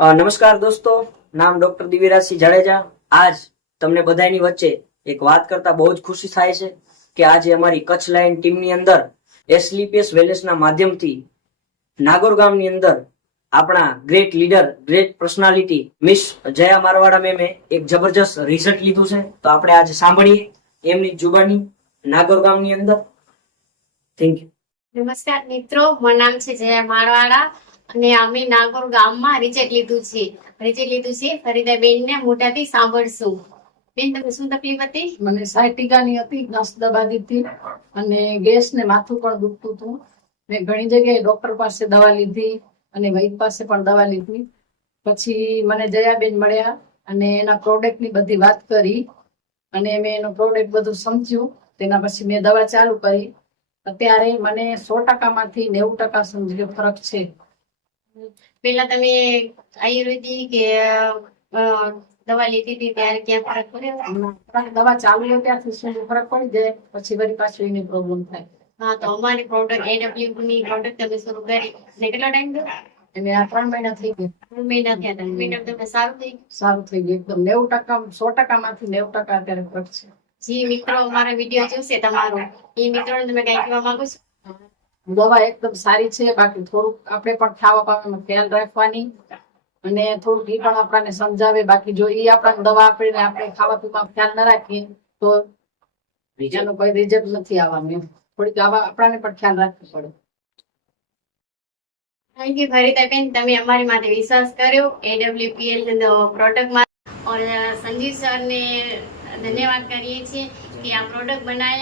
નમસ્કાર દોસ્તો, નામ ડોક્ટર દિવ્યરાજસિંહ જાડેજા। આજ તમને બધાની વચ્ચે એક વાત કરતા બહુ જ ખુશી થાય છે કે આજે અમારી કચ્છ લાઈન ટીમની અંદર એસલીપીએસ વેલેસના માધ્યમથી નાગોર ગામની અંદર આપણા great leader, great personality miss Jaya Marwada મેમે એક જબરજસ્ત રિઝલ્ટ લીધું છે। તો આપણે આજે સાંભળીએ એમની જુબાની નાગોર ગામની અંદર। Thank you. નમસ્કાર મિત્રો, મારું નામ છે જયા મારવાડા અને અમે નાગોર ગામમાં રિઝલ્ટ લીધું છે ફરીદાબેન ને મોઢાથી સાંભળશું। બેન, તમને શું તકલીફ હતી? મને સાયટિકાની હતી, નસ દબાતી હતી અને ગેસ ને માથું પણ દુખતું હતું। મેં ઘણી જગ્યાએ ડોક્ટર પાસે દવા લીધી અને વૈદ પાસે પણ દવા લીધી। પછી મને જયાબેન મળ્યા અને એના પ્રોડક્ટની બધી વાત કરી અને મેં એનું પ્રોડક્ટ બધું સમજ્યું। તેના પછી મેં દવા ચાલુ કરી। અત્યારે મને 100% માંથી 90% સમજી ફરક છે। પેલા તમે આયુર્વેદિક કે દવા લીધી હતી ત્યારે ક્યાં ફરક પડ્યો? દવા ચાલુ હોય ત્યારથી શું ફરક પડી જાય, પછી વળી પાછું એની પ્રોબ્લેમ થાય। હા, તો અમારી પ્રોડક્ટ AW ની પ્રોડક્ટ તમે શરૂ કરી ને કેટલો ટાઈમ થયો? એટલે આ 3 મહિના થઈ ગયા। 3 મહિના થયા હતા। મેડમ, તમે સારું થઈ ગયું? સારું થઈ ગયું એકદમ। 90% 100% માંથી 90% અત્યારે ફરક છે। જે મિત્રો અમારા વિડીયો જોશે તમારો, એ મિત્રોને તમે કઈ કહેવા માંગો છો? દવા એકદમ સારી છે, બાકી થોડુંક આપણે પણ ખાવા પીવામાં ખ્યાલ રાખવાની અને થોડુંક એ પણ આપણને સમજાવે। બાકી જો એ આપણને દવા આપીને આપણે ખાવા પીવામાં ખ્યાલ ન રાખીએ તો એનું કોઈ રિઝલ્ટ નથી આવવાનું। થોડીક આપણને પણ ખ્યાલ રાખવું પડે। થેન્ક યુ ફરીદાબેન, તમે અમારી માટે વિશ્વાસ કર્યો AWPL પ્રોડક્ટમાં। और संजीव सर ने धन्यवाद करिए છીએ કે આ પ્રોડક્ટ બનાવ્યા।